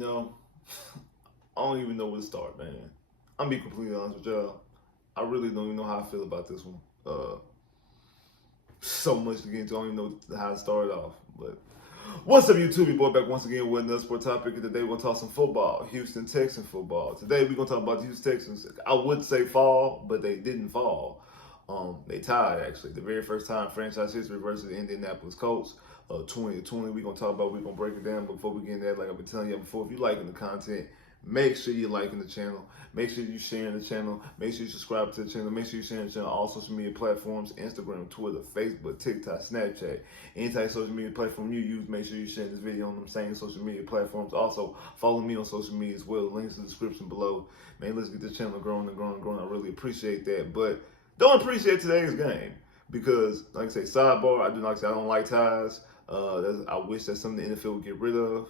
No, I don't even know where to start, man. I'm gonna be completely honest with y'all. I really don't even know how I feel about this one. So much to get into. I don't even know how to start off. But what's up, YouTube? Your boy back once again with another sport topic. And today we're gonna talk some football, Houston Texans football. Today we're gonna talk about the Houston Texans. I would say fall, but they didn't fall. They tied actually. The very first time franchise history versus the Indianapolis Colts. 2020. We're gonna talk about. We're gonna break it down. But before we get in there, like I've been telling you before, if you're liking the content, make sure you're liking the channel. Make sure you're sharing the channel. Make sure you subscribe to the channel. Make sure you're sharing the channel on all social media platforms: Instagram, Twitter, Facebook, TikTok, Snapchat. Any type of social media platform you use, make sure you share this video on them same social media platforms. Also, follow me on social media as well. Links in the description below. Man, let's get this channel growing and growing and growing. I really appreciate that. But don't appreciate today's game because, like I say, sidebar, I don't like ties. I wish that's something the NFL would get rid of.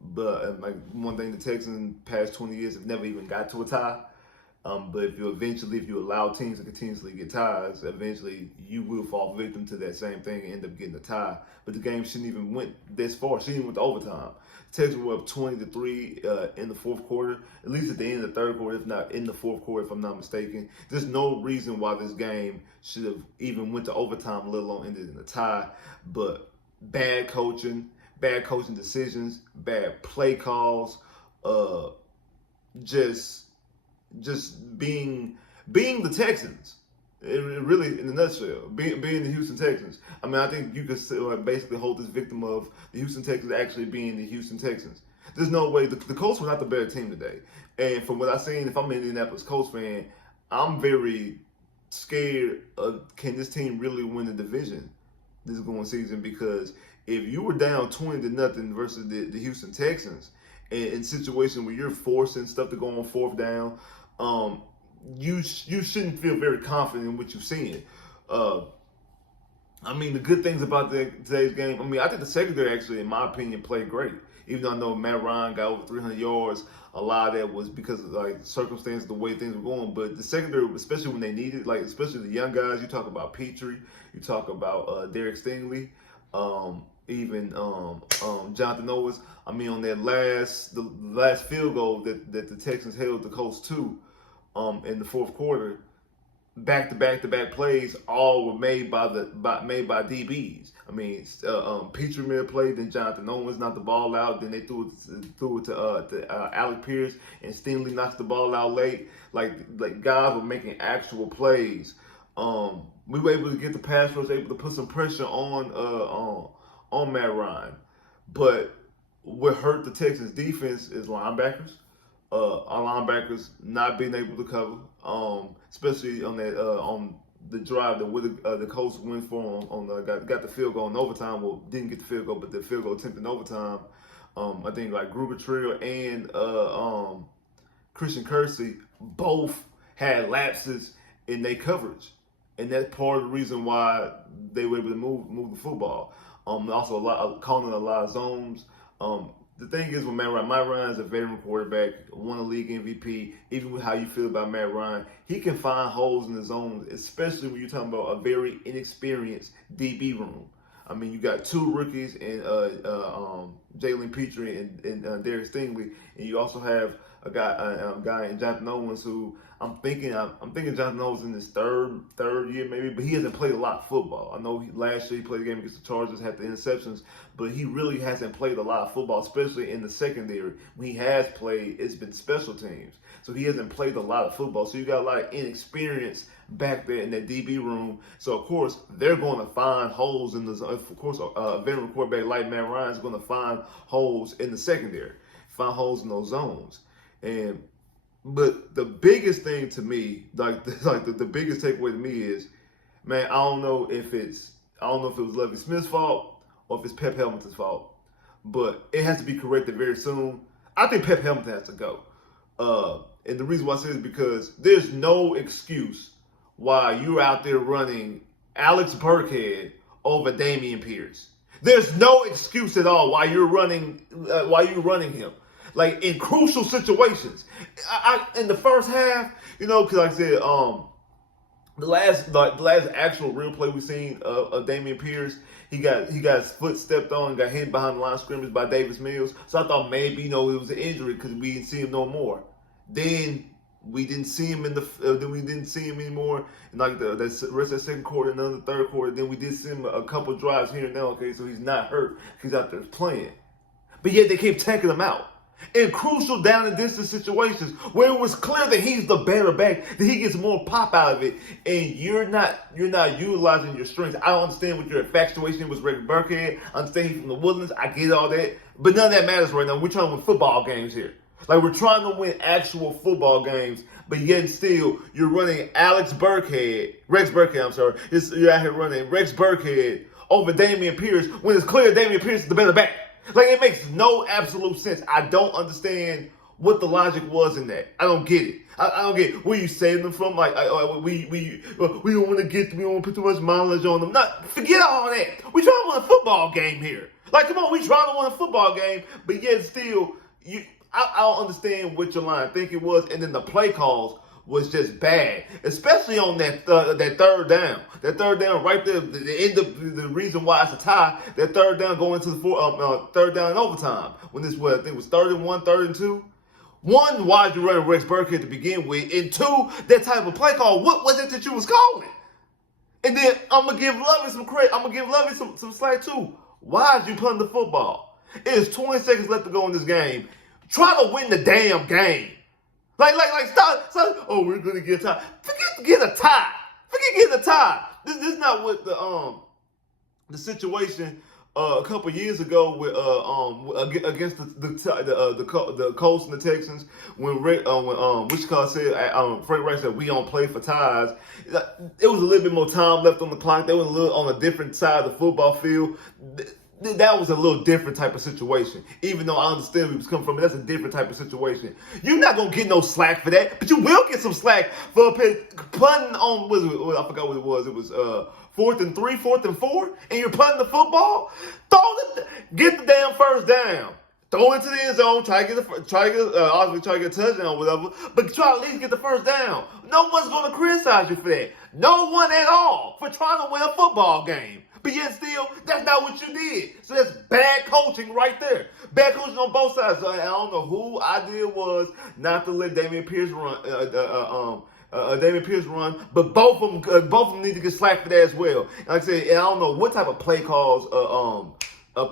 But like one thing, the Texans past 20 years have never even got to a tie. But if you allow teams to continuously get ties, eventually you will fall victim to that same thing and end up getting a tie. But the game shouldn't even went this far. Shouldn't even went to overtime. The Texans were up 20-3 in the fourth quarter, at least at the end of the third quarter, if not in the fourth quarter, if I'm not mistaken. There's no reason why this game should have even went to overtime, let alone ended in a tie. But bad coaching decisions, bad play calls, just being the Texans. It really, in a nutshell, being the Houston Texans. I mean, I think you could basically hold this victim of the Houston Texans actually being the Houston Texans. There's no way. The Colts were not the better team today. And from what I've seen, if I'm an Indianapolis Colts fan, I'm very scared of, can this team really win the division this going season? Because if you were down 20-0 versus the Houston Texans, in situations where you're forcing stuff to go on fourth down, you shouldn't feel very confident in what you're seeing. I mean, the good things about today's game, I mean, I think the secondary actually, in my opinion, played great. Even though I know Matt Ryan got over 300 yards, a lot of that was because of like circumstances, the way things were going. But the secondary, especially when they needed, like especially the young guys, you talk about Petrie, you talk about Derek Stingley, even Jonathan Owens. I mean, on that the last field goal that the Texans held the Colts to in the fourth quarter, back plays all were made by DBs. I mean, Petrie made a play, then Jonathan Owens knocked the ball out, then they threw it to Alec Pierce, and Stingley knocks the ball out late. Like guys were making actual plays. We were able to get the pass rush, able to put some pressure on Matt Ryan. But what hurt the Texans defense is linebackers. Our linebackers not being able to cover, especially on that on the drive that the Colts went for got the field goal in overtime. Well, didn't get the field goal, but the field goal attempt in overtime. I think like Gruber Trill and Christian Kersey both had lapses in their coverage, and that's part of the reason why they were able to move the football. Also calling a lot of zones. The thing is with Matt Ryan is a veteran quarterback, won a league MVP. Even with how you feel about Matt Ryan, he can find holes in the zones, especially when you're talking about a very inexperienced DB room. I mean, you got two rookies in Jalen Petrie and Derek Stingley, and you also have a guy in Jonathan Owens who I'm thinking Jonathan Owens in his third year maybe, but he hasn't played a lot of football. I know last year he played a game against the Chargers, had the interceptions, but he really hasn't played a lot of football, especially in the secondary. When he has played, it's been special teams. So he hasn't played a lot of football. So you got a lot of inexperience back there in that DB room. So of course they're going to find holes in the. Of course, a veteran quarterback like Matt Ryan is going to find holes in the secondary, find holes in those zones. But the biggest thing to me, the biggest takeaway to me is, man, I don't know if it was Lovie Smith's fault or if it's Pep Hamilton's fault, but it has to be corrected very soon. I think Pep Hamilton has to go. And the reason why I say this is because there's no excuse why you're out there running Alex Burkhead over Dameon Pierce. There's no excuse at all why you're running him. Like in crucial situations, in the first half, because like I said, the last actual real play we seen of Dameon Pierce, he got his foot stepped on and got hit behind the line of scrimmage by Davis Mills. So I thought maybe it was an injury because we didn't see him no more. Then we didn't see him then we didn't see him anymore in like the rest of the second quarter and then the third quarter. Then we did see him a couple drives here and there. Okay, so he's not hurt. He's out there playing, but yet they keep taking him out. In crucial down and distance situations where it was clear that he's the better back, that he gets more pop out of it, and you're not utilizing your strengths. I don't understand what your infatuation was Rex Burkhead. I understand he's from the Woodlands. I get all that. But none of that matters right now. We're trying to win football games here. Like, we're trying to win actual football games, but yet still, you're running Rex Burkhead, I'm sorry. You're out here running Rex Burkhead over Dameon Pierce when it's clear Dameon Pierce is the better back. Like, it makes no absolute sense. I don't understand what the logic was in that. I don't get it. I don't get where you saving them from. Like, we don't want to put too much mileage on them. Forget all that. We trying to win a football game here. Like, come on, we trying to win a football game, but yet still, I don't understand what your line I think it was, and then the play calls was just bad, especially on that third down. That third down right there, the end of the reason why it's a tie. That third down going into the third down in overtime. When this was, I think it was 3rd and 2. One, why'd you run Rex Burkhead to begin with? And two, that type of play call, what was it that you was calling? And then I'm gonna give Lovey some credit. I'm gonna give Lovey some slack too. Why'd you punt the football? It is 20 seconds left to go in this game. Try to win the damn game. Like, stop. Oh, we're gonna get a tie. Forget getting a tie. Forget getting a tie. This is not what the situation a couple years ago with against the Colts and the Texans when Wichita said Frank Reich said we don't play for ties. It was a little bit more time left on the clock. They were a little on a different side of the football field. That was a little different type of situation. Even though I understand where he was coming from, but that's a different type of situation. You're not going to get no slack for that, but you will get some slack for punting on, I forgot what it was. It was 4th and 3, 4th and 4, and you're punting the football? Get the damn first down. Throw into the end zone, try to get a touchdown or whatever, but try to at least get the first down. No one's going to criticize you for that. No one at all for trying to win a football game. But yet still, that's not what you did. So that's bad coaching right there. Bad coaching on both sides. So I don't know who idea was not to let Dameon Pierce run, but both of them need to get slack for that as well. And like I said, and I don't know what type of play calls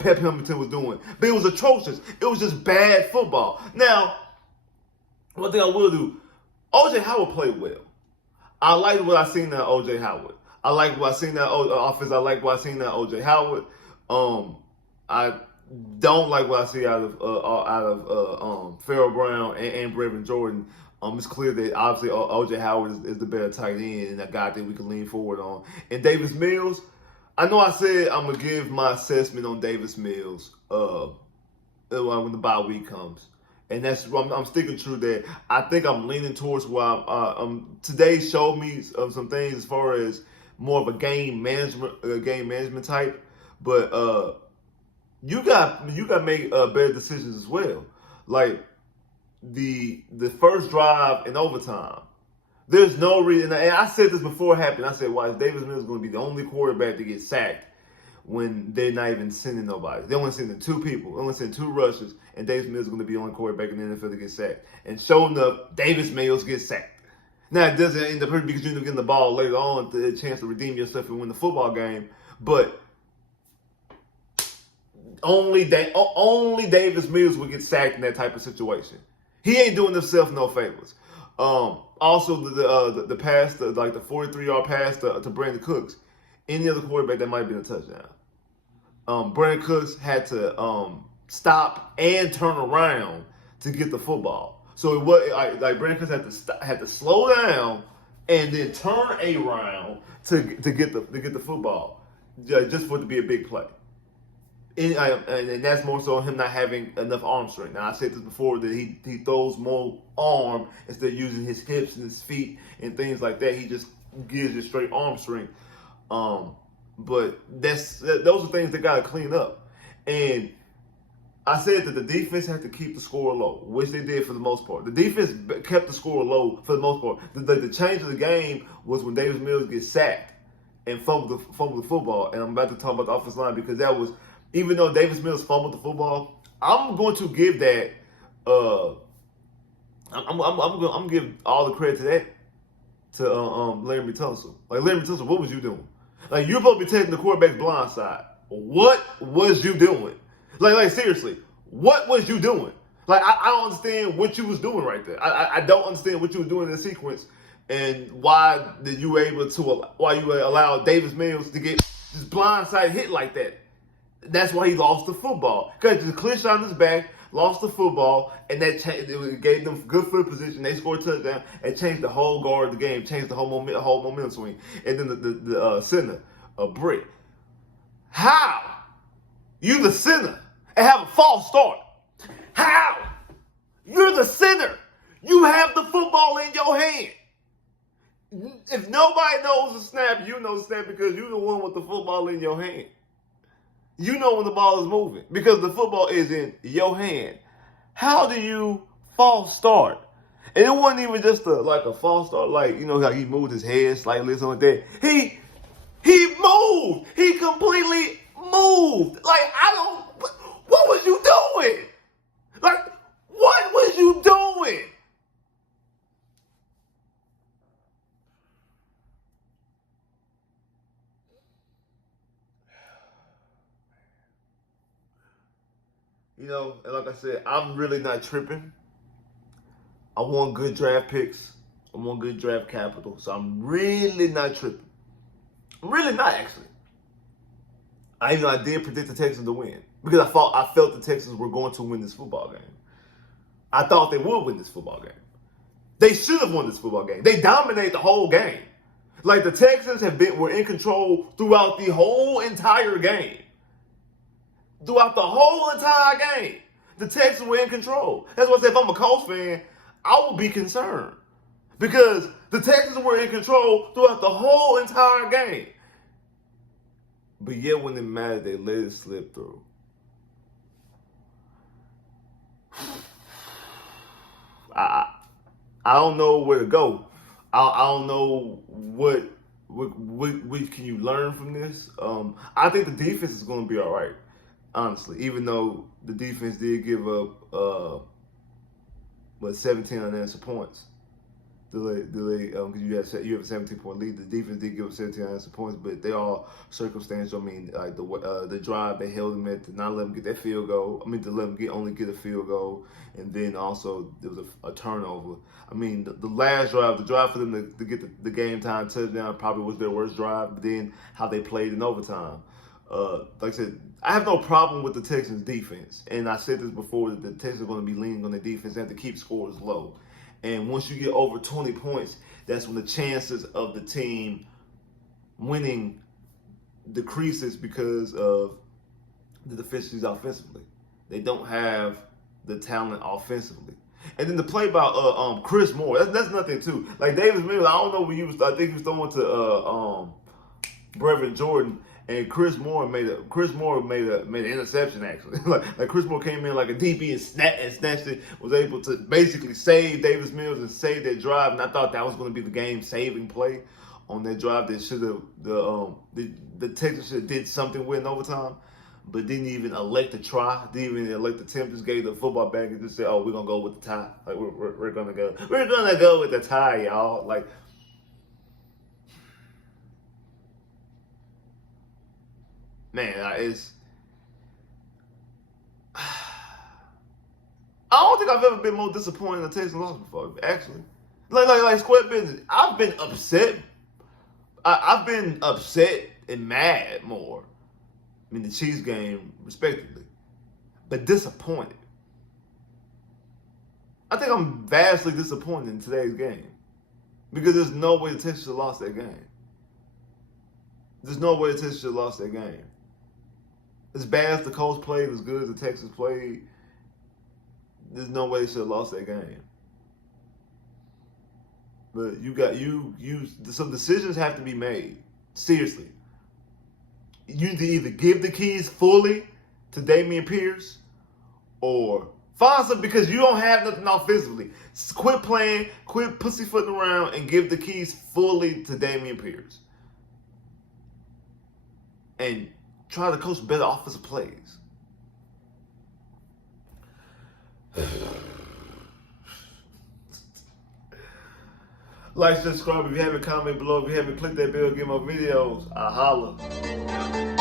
Pep Hamilton was doing, but it was atrocious. It was just bad football. Now, one thing I will do, O.J. Howard played well. I liked what I seen out of O.J. Howard. I like what I seen that offense. I like what I seen that O.J. Howard. I don't like what I see out of Farrell Brown and Brevin Jordan. It's clear that obviously O.J. Howard is the better tight end and a guy that we can lean forward on. And Davis Mills, I know I said I'm gonna give my assessment on Davis Mills when the bye week comes. And I'm sticking true there. I think I'm leaning towards where today showed me some things as far as more of a game management type, but you got to make better decisions as well. Like the first drive in overtime, there's no reason. And I said this before it happened. I said, "Watch, Davis Mills is going to be the only quarterback to get sacked when they're not even sending nobody. They're only sending 2 people. They're only sending 2 rushers, and Davis Mills is going to be the only quarterback in the NFL to get sacked." And sure enough, Davis Mills gets sacked. Now, it doesn't end up because you end up getting the ball later on, a chance to redeem yourself and win the football game. But only Davis Mills would get sacked in that type of situation. He ain't doing himself no favors. Also, the pass, like the 43-yard pass to Brandon Cooks. Any other quarterback, that might have been a touchdown. Brandon Cooks had to stop and turn around to get the football. So it was like Brandon Cooks had to slow down and then turn around to get the football, just for it to be a big play. And that's more so him not having enough arm strength. Now I said this before that he throws more arm instead of using his hips and his feet and things like that. He just gives you straight arm strength. But those are things that gotta clean up. And I said that the defense had to keep the score low, which they did for the most part. The defense kept the score low for the most part. The change of the game was when Davis Mills gets sacked and fumbled the football. And I'm about to talk about the offensive line because that was, even though Davis Mills fumbled the football, I'm going to give that. I'm gonna give all the credit to that to Larry Tunsil. Like, Larry Tunsil, what was you doing? Like, you're supposed to be taking the quarterback's blind side. What was you doing? Like seriously, what was you doing? Like, I don't understand what you was doing right there. I don't understand what you were doing in the sequence, and why you allowed Davis Mills to get this blindside hit like that. That's why he lost the football. Because the clear shot on his back, lost the football, and that it gave them good field position. They scored a touchdown and changed the whole guard of the game, changed the whole momentum swing. And then the center, Britt. How? You the center and have a false start. How? You're the center. You have the football in your hand. If nobody knows the snap, you know the snap because you're the one with the football in your hand. You know when the ball is moving because the football is in your hand. How do you false start? And it wasn't even just a false start, like, you know, how he moved his head slightly or something like that. He moved. He completely moved. Like, what was you doing? Like, what was you doing? You know, and like I said, I'm really not tripping. I want good draft picks. I want good draft capital. So I'm really not tripping. I'm really not, actually. I did predict the Texans to win because I felt the Texans were going to win this football game. I thought they would win this football game. They should have won this football game. They dominated the whole game. Like, the Texans were in control throughout the whole entire game. Throughout the whole entire game, the Texans were in control. That's why I say if I'm a Colts fan, I will be concerned. Because the Texans were in control throughout the whole entire game. But yet when it mattered, they let it slip through. I don't know where to go. I don't know what can you learn from this. I think the defense is going to be all right. Honestly, even though the defense did give up 17 unanswered points, because you have a 17-point lead. The defense did give up 17 unanswered points, but they all circumstantial. I mean, like the drive they held them at to not let them get that field goal. I mean, to let them only get a field goal, and then also there was a turnover. I mean, the last drive, the drive for them to get the game time touchdown probably was their worst drive. But then how they played in overtime. Like I said, I have no problem with the Texans' defense. And I said this before, that the Texans are going to be leaning on their defense. They have to keep scores low. And once you get over 20 points, that's when the chances of the team winning decreases because of the deficiencies offensively. They don't have the talent offensively. And then the play by Chris Moore, that's nothing too. Like, Davis Mills, I don't know when I think he was throwing to Brevin Jordan. And Chris Moore made an interception, actually. like Chris Moore came in like a DB and snatched it, was able to basically save Davis Mills and save that drive. And I thought that was going to be the game-saving play on that drive that should have the Texans should have did something with in overtime, but didn't even elect to try. Didn't even elect to attempt. Just gave the football back and just said, "Oh, we're gonna go with the tie. Like we're gonna go with the tie, y'all." Like. Man, I don't think I've ever been more disappointed in a Texans loss before. Actually, like square business. I've been upset. I've been upset and mad more. I mean, the Chiefs game, respectively, but disappointed. I think I'm vastly disappointed in today's game because there's no way the Texans should have lost that game. There's no way the Texans should have lost that game. As bad as the Colts played, as good as the Texans played, there's no way they should have lost that game. But some decisions have to be made. Seriously. You need to either give the keys fully to Dameon Pierce, or find something because you don't have nothing offensively. Quit playing, quit pussyfooting around, and give the keys fully to Dameon Pierce. And try to coach better offensive plays. Like, subscribe if you haven't, comment below if you haven't, click that bell, get more videos. I holla.